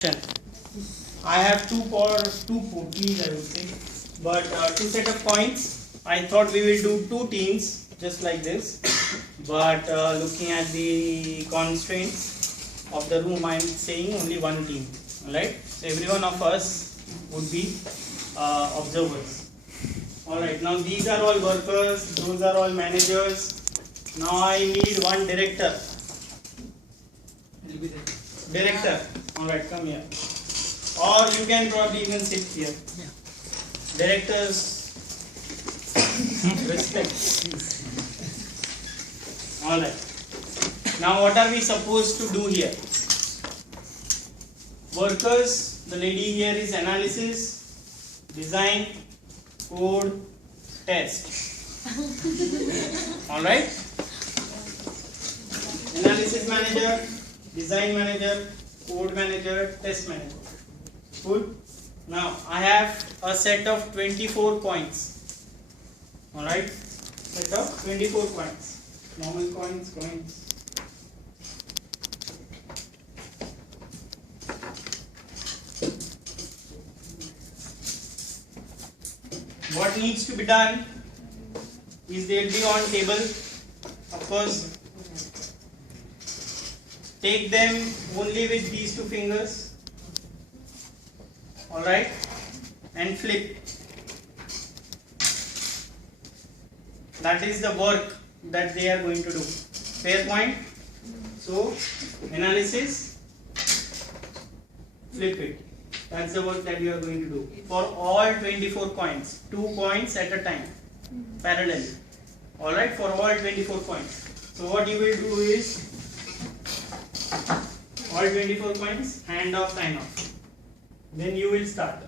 I have two teams, I would say, but two set of points. I thought we will do two teams just like this, but looking at the constraints of the room, I am saying only one team. Alright, so every one of us would be observers. Alright, now these are all workers, those are all managers. Now I need one director. Director. Alright, come here. Or you can probably even sit here. Directors, respect. Alright. Now what are we supposed to do here? Workers, the lady here is analysis, design, code, test. Alright? Analysis manager, design manager, code manager, test manager. Good. Now I have a set of 24 points. Alright? Set of 24 points. Normal coins. What needs to be done is they'll be on table. Of course, take them only with these two fingers. Alright, and flip. That is the work that they are going to do. Fair point? So, analysis, flip it. That's the work that you are going to do. For all 24 coins, 2 coins at a time, parallelly. Alright, for all 24 coins. So, what you will do is, all 24 coins, hand off, sign off. Then you will start.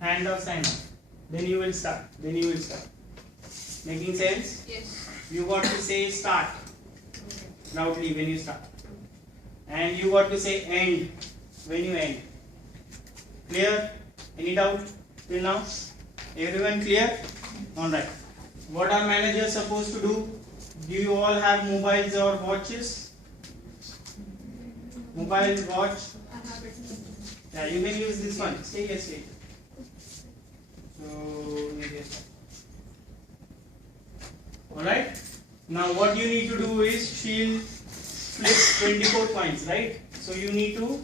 Hand off, sign off. Then you will start. Making sense? Yes. You got to say start loudly when you start. And you got to say end when you end. Clear? Any doubt till now? Everyone clear? Alright. What are managers supposed to do? Do you all have mobiles or watches? Mobile, watch? Yeah, you can use this one. Stay here, stay. So, alright. Now, what you need to do is she'll flip 24 points, right? So, you need to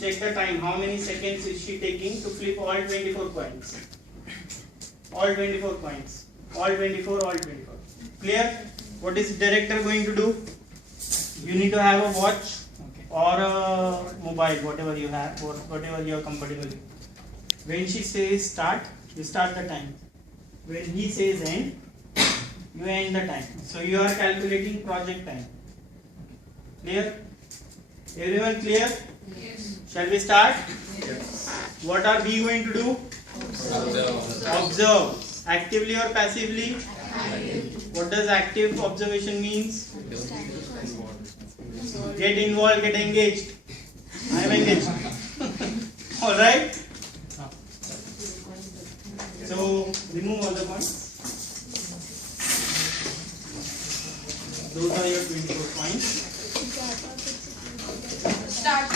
check the time. How many seconds is she taking to flip all 24 points? All 24 points. All 24. Clear? What is director going to do? You need to have a watch or a mobile, whatever you have, or whatever you are comfortable with. When she says start, you start the time. When he says end, you end the time. So you are calculating project time. Clear? Everyone clear? Yes. Shall we start? Yes. What are we going to do? Observe. Actively or passively? What does active observation means? Get involved, get engaged. I am engaged. Alright? So, remove all the points. Those are your 24 points. Start.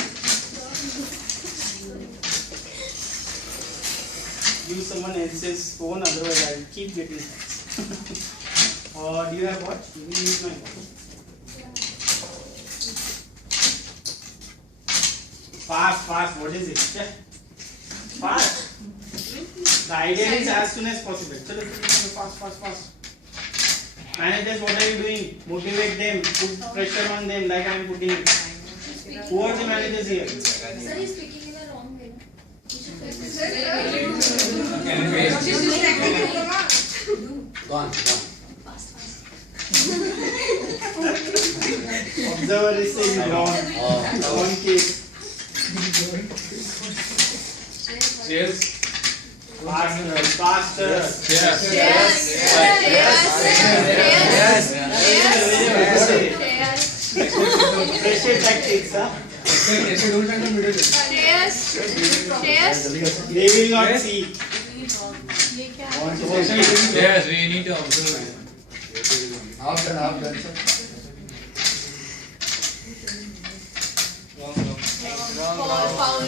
Use someone else's phone, otherwise I will keep getting points. Or do you have what? You can use my phone. Fast, what is it? Fast. The idea is as soon as possible. Fast. Managers, what are you doing? Motivate them, put pressure on them like I am putting it. Who are the managers here? Sir is speaking in a wrong way. Gone. Observer is saying wrong. One case. Cheers. Faster. Pressure tactics, huh? They will not see. Yes, we need to observe. Half done, sir. Foul.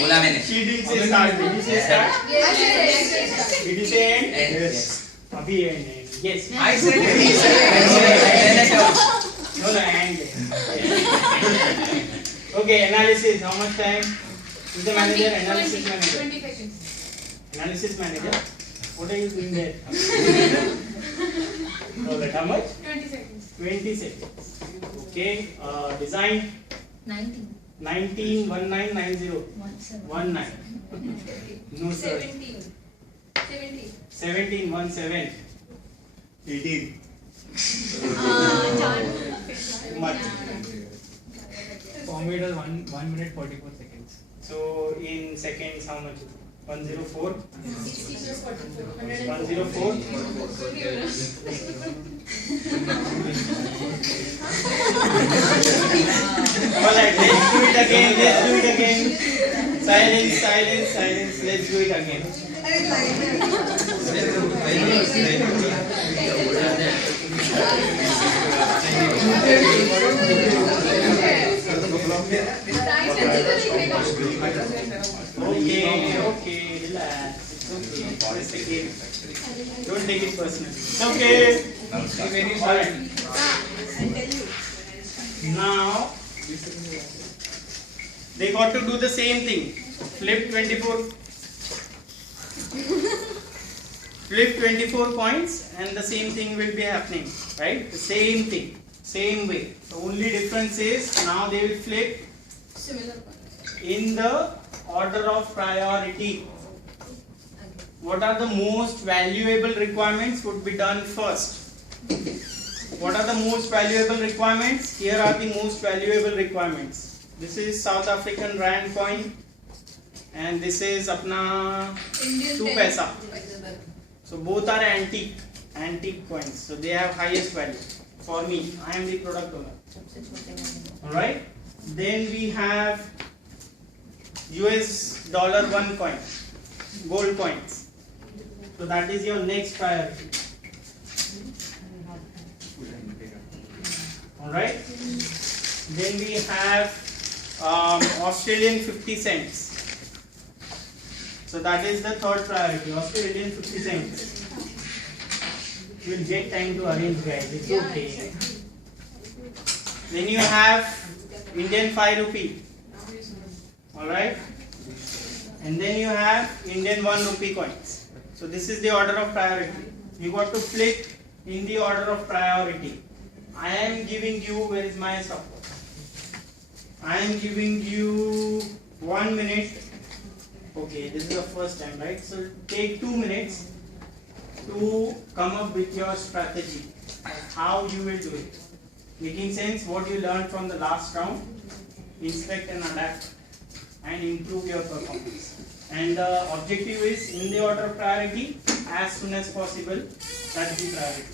बोला मैंने. She didn't say start. Did you say start? Did you say end? Yes. Abhi end. Yes. I said it. No, end. Okay, analysis. How much time? Who's the manager? Analysis manager. 20 seconds. Analysis manager. What are you doing there? Alright, how much? 20 seconds. 20 seconds. Okay. Design 19. 19 1990 19. No sir. 17. 17 17. 18. Much. For me it was 1 minute 44 seconds. So in seconds, how much? 104. 60 plus 44. 104. Alright, let's do it again. Let's do it again. Silence, silence, silence. Let's do it again. Okay, relax. It's okay. Just a game. Don't take it personally. It's okay. Alright. Now they got to do the same thing. Flip 24. Flip 24 points and the same thing will be happening, right? The same thing, same way. The only difference is now they will flip Similar. in the order of priority. What are the most valuable requirements would be done first? What are the most valuable requirements? Here are the most valuable requirements. This is South African Rand coin and this is apna Indian 2 paisa. So both are antique coins. So they have highest value. For me, I am the product owner. Alright. Then we have US dollar 1 coin, gold coins. So that is your next priority. Alright. Then we have Australian 50 cents. So that is the third priority, Australian 50 cents. You will get time to arrange guys, it's okay. Then you have Indian 5 rupee. Alright. And then you have Indian 1 rupee coins. So this is the order of priority. You got to flip in the order of priority. I am giving you, where is my support? I am giving you 1 minute. Okay, this is the first time, right? So take 2 minutes to come up with your strategy, how you will do it. Making sense what you learned from the last round, inspect and adapt and improve your performance. And the objective is in the order of priority as soon as possible, that is the priority.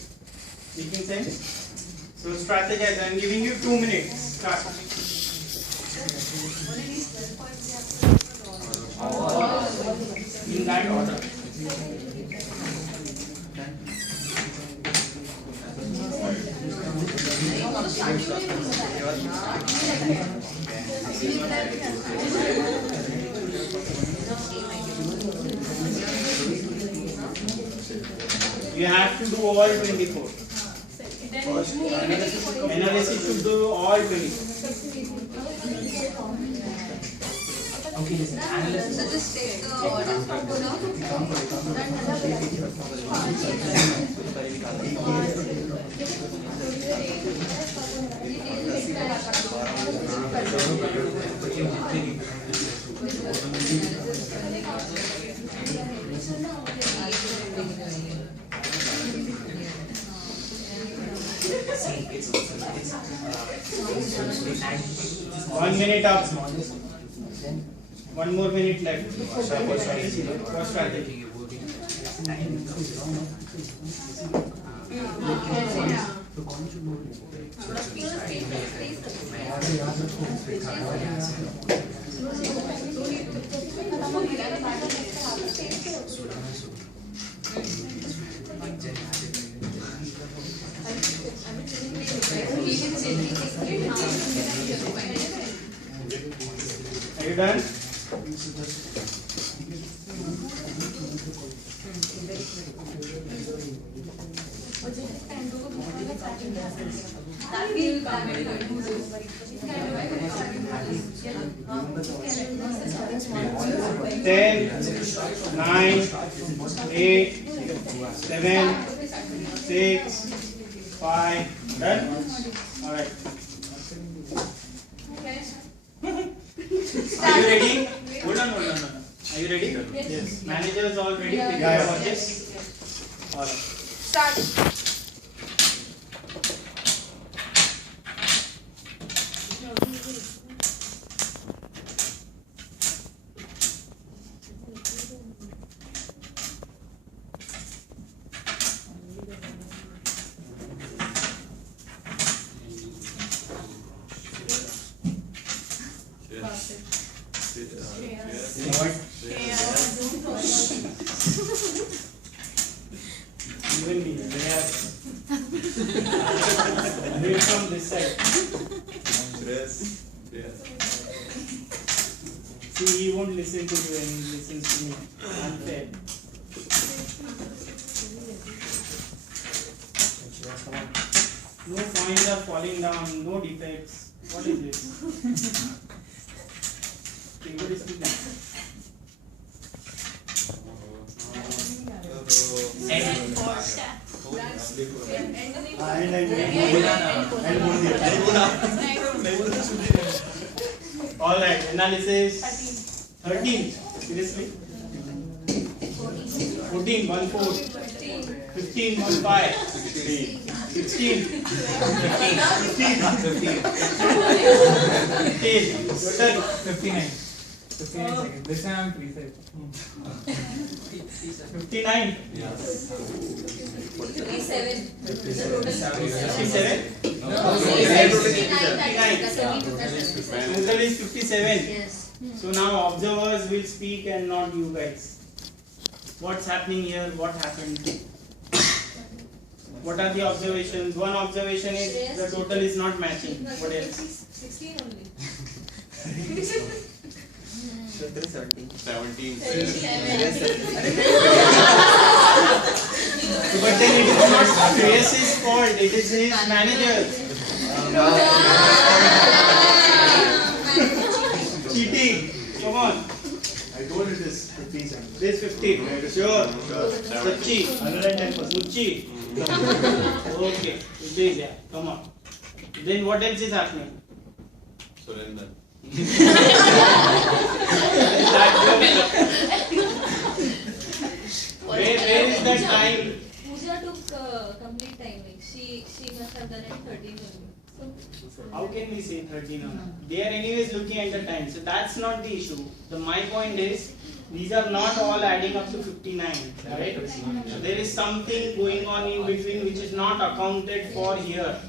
Making sense? So strategize, I am giving you 2 minutes, start. In that order. You have to do all 24. Analysis should do all 24. Okay, listen. Analysis. So just take the order from below. One minute up. 1 more minute left. What strategy? Are you done? That will come. 10, 9, 8, 7, 6, 5. Done? Alright. Are you ready? Hold on. Are you ready? Yes. Managers all ready? Pick your watches. Alright. Start. Even me, they are they from this side. See, he won't listen to you and he listens to me. Unfair. No points are falling down, no defects. What is this? Okay, what is this? All right, analysis. 13. Seriously? 14, 1, 4. 15, 1, 5. 16. 15. Total. 59. 59 seconds. This time I'm precise. 59. 57. 57. Total is 57. Yes. So now observers will speak and not you guys. What's happening here? What happened? What are the observations? One observation is the total is not matching. What else? 16 only. 17. But then it is not Shreyas's fault. It is his manager. Cheating. Come on. I told it is 15 seconds. This 15. Sure. Sachi. 110%. Muchi. Okay. It is, yeah. Come on. Then what else is happening? Surrender. Where is that time? Pooja took complete time. Like she must have done it 13 only. So How can we say 13 or not? They are anyways looking at the time. So that's not the issue. My point is, these are not all adding up to 59. Right? So there is something going on in between which is not accounted for here.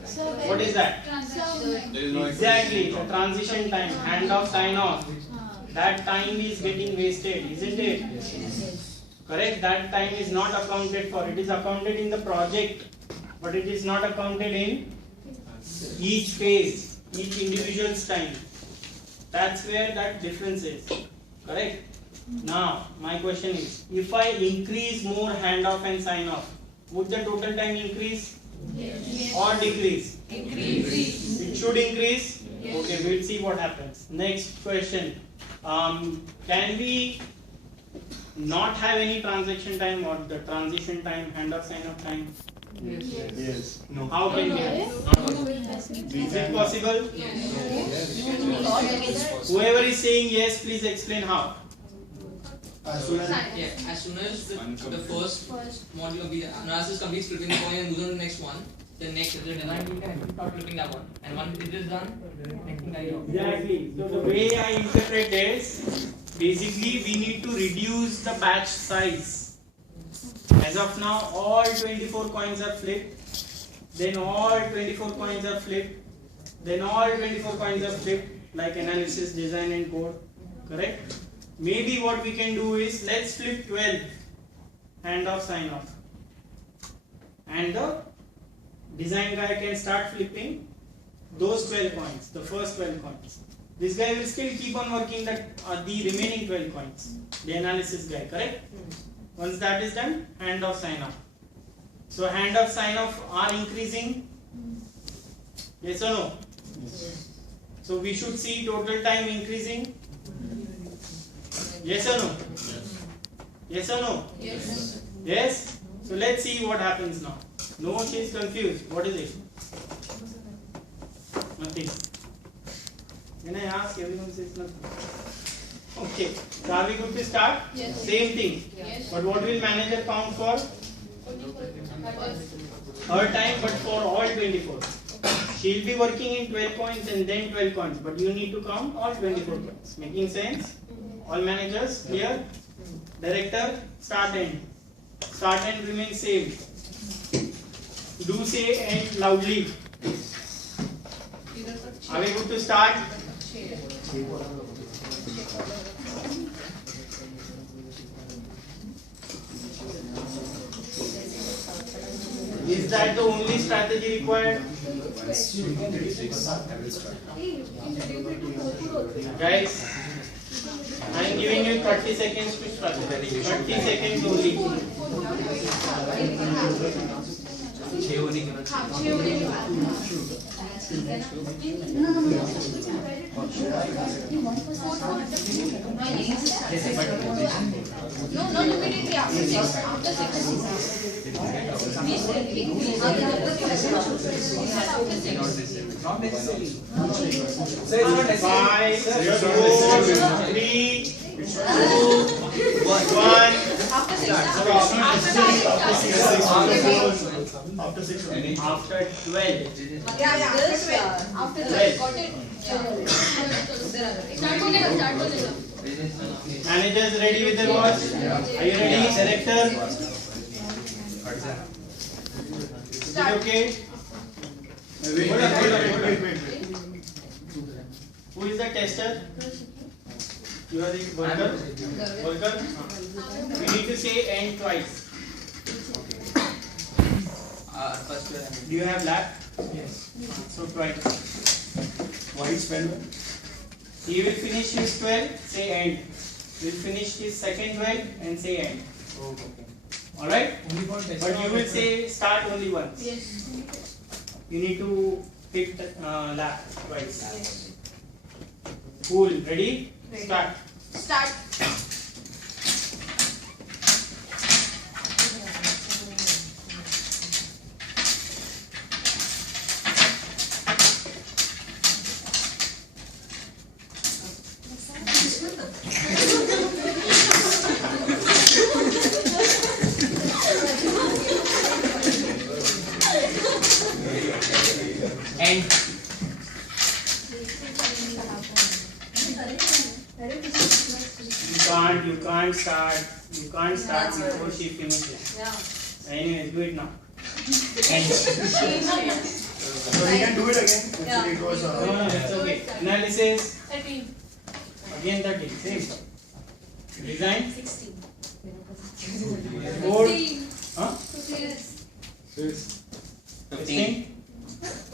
What is that? There is no Exactly, the transition time, handoff, sign off. That time is getting wasted, isn't it? Correct? That time is not accounted for. It is accounted in the project, but it is not accounted in each phase, each individual's time. That's where that difference is. Correct? Now, my question is, if I increase more handoff and sign off, would the total time increase or decrease? increase. It should increase. Okay, we'll see what happens. Next question. Can we not have any transaction time or the transition time, handoff, sign off time? Yes. No. How can we? Is it possible? Whoever is saying yes, please explain how. As soon as As soon as the first module of the analysis completes flipping the coin and moves on to the next one, the next the design team can start flipping that one. And once it is done, the next thing carry on. Exactly. So the way I interpret is, basically we need to reduce the batch size. As of now, all 24 coins are flipped. Then all 24 coins are flipped. Then all 24 coins are flipped, like analysis, design and code. Correct? Maybe what we can do is, let's flip 12 hand off, sign off, and the design guy can start flipping those 12 coins, the first 12 coins. This guy will still keep on working the remaining 12 coins, the analysis guy, correct? Once that is done, hand off, sign off. So hand off, sign off are increasing, yes or no? So we should see total time increasing, yes or no? Yes or no? Yes. Yes? So let's see what happens now. No, she is confused. What is it? Nothing. When I ask, everyone says nothing. Okay. So are we good to start? Yes. Same thing. Yes. But what will manager count for? Her time, but for all 24. She'll be working in 12 coins and then 12 coins. But you need to count all 24 coins. Making sense? All managers clear? Director, start end. Start end remains same. Do say end loudly. Are we good to start? Is that the only strategy required? Guys, I am giving you 30 seconds to start. 30 seconds only. No, not immediately after 6. After 6. Please tell me. Not necessarily. 5, 4, 3, 2, 1. After 6. After 6. After 12. Yeah, after 12. After 12. Got it? Start होने Managers ready with their watch? Are you ready? Director? Is it okay? Wait. Who is the tester? You are the worker? Worker? We need to say end twice. Do you have lap? Yes. So twice. Why spell? He will finish his 12, say end. Will finish his second 12 and say end. Okay. Alright? Only for test. But you will say start only once. Yes. You need to hit lap twice. Cool. Ready? Start. Start. End. You can't start before she finishes. Anyways, do it now. End. So we can do it again. Actually, it was. No, it's okay. Analysis. 13. Again 30. Same. Design. 16. Code. Huh? Yes. 15.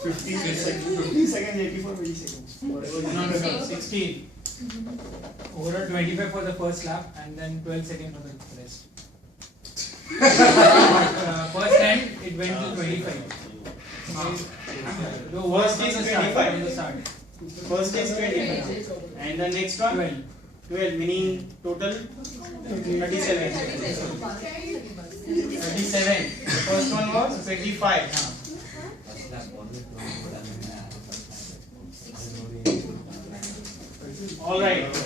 15 seconds, 84 milliseconds. No, 16. Overall 25 for the first lap and then 12 seconds for the rest. First time it went to 25. The First is from the start, 25. from the start. First is 25. And the next one? 12. 12, meaning total 37. 37. The first one was 25. Alright.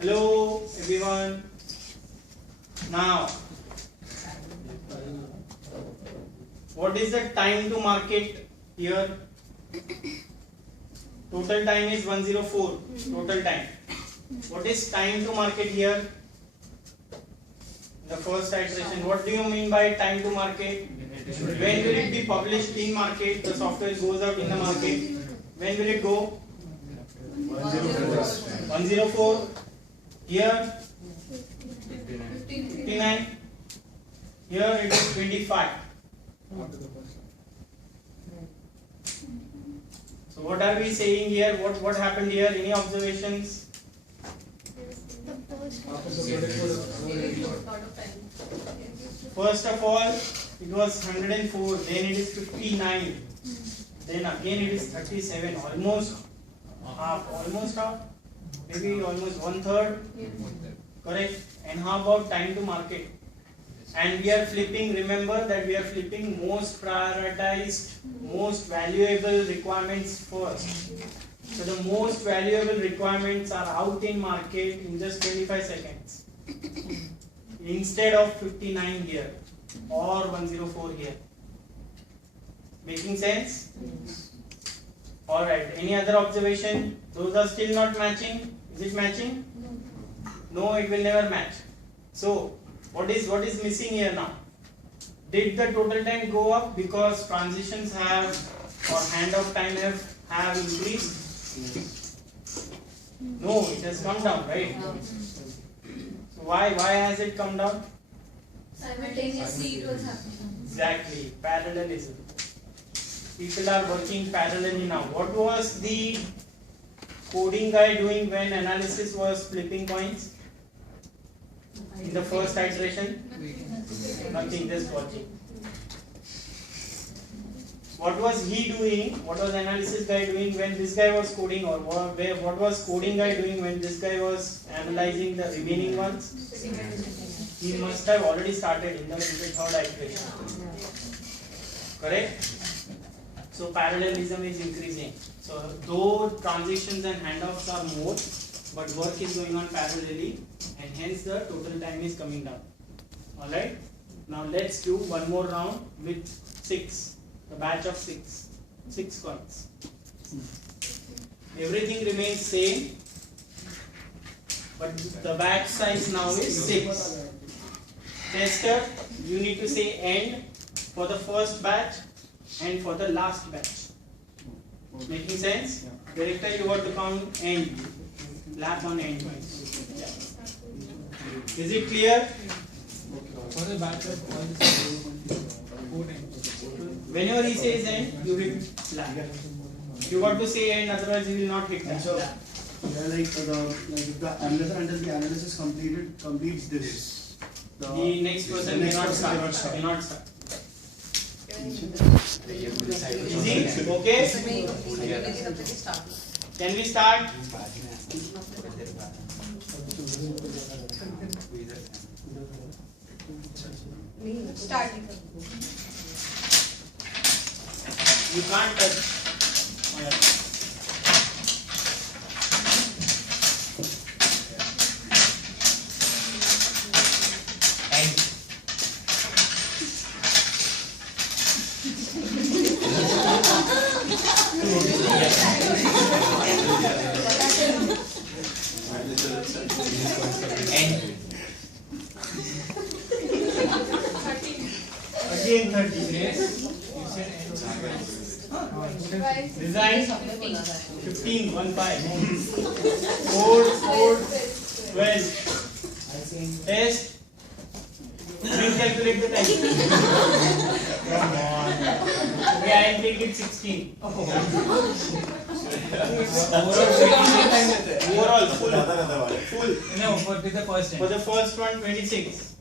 Hello everyone. Now, what is the time to market here? Total time is 104. Total time. What is time to market here? The first iteration. What do you mean by time to market? When will it be published in market? The software goes out in the market. When will it go? 104. Here 59. Here it is 25. After the first lap. So what are we saying here? What happened here? Any observations? After the Lot of time. First of all, it was 104, then it is 59, then again it is 37, almost half, maybe almost 1/3, correct? And how about time to market? And we are flipping, remember that we are flipping most prioritized, most valuable requirements first. So the most valuable requirements are out in market in just 25 seconds. Instead of 59 here or 104 here. Making sense? Alright, any other observation? Those are still not matching? Is it matching? No, it will never match. So, what is missing here now? Did the total time go up because transitions have or handoff time have increased? No, it has come down, right? So why has it come down? Simultaneously it was happening. Exactly, parallelism. People are working parallelly now. What was the coding guy doing when analysis was flipping coins? In the first iteration? Nothing, just watching. What was he doing? What was analysis guy doing when this guy was coding, or what was coding guy doing when this guy was analyzing the remaining ones? He must have already started in the third iteration. Correct? So parallelism is increasing. So though transitions and handoffs are more, but work is going on parallelly, and hence the total time is coming down. Alright? Now let's do one more round with 6. The batch of 6 coins. Everything remains same, but the batch size now is 6. Tester, you need to say end for the first batch and for the last batch. Making sense? Director, you have to count end. Lap on end. Yeah. Is it clear? For the batch of all this 4 times. Whenever he says end, you will lap. You got to say end, otherwise you will not hit that. So, yeah, if the analysis until the analysis completes this. The next person cannot start. Easy? Okay? Can we start? Start. You can't touch. Again 30. Yes. You said end. Design 15, 1 5. 4, 12. Test. Please calculate the time. Come on. Okay, I'll take it 16. Overall, full. No, for with the first For end. the first one, 26.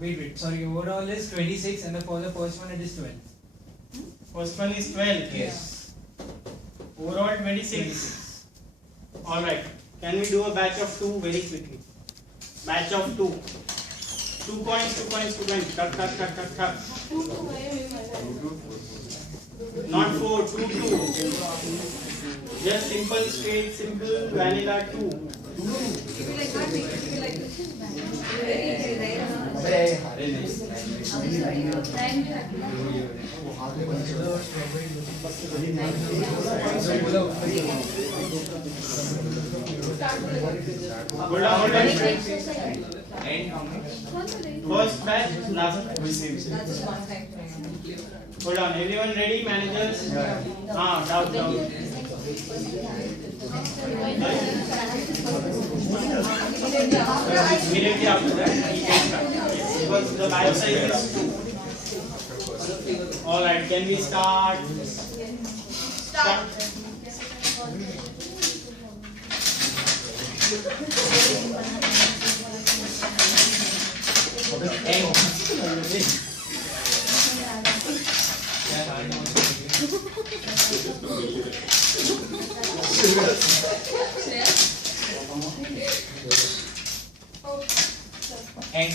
Wait. Sorry, overall is 26 and for the first one it is 12. First one is 12. Yes. Overall 26. Alright. Can we do a batch of 2 very quickly? Batch of 2. 2 coins. Tuck. Not 4, 2. Just simple, straight, simple, vanilla 2. Hold on. First batch, last batch. Hold on, everyone ready, managers? Down. Immediately after that, we can start. Yes. because the batch size is 2. Alright, can we start? Start. And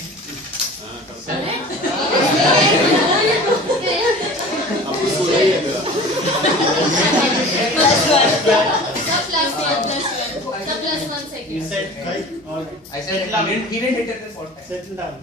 The plus 1 second. You said right? Alright. I said he didn't hit it the fourth time. Settle down.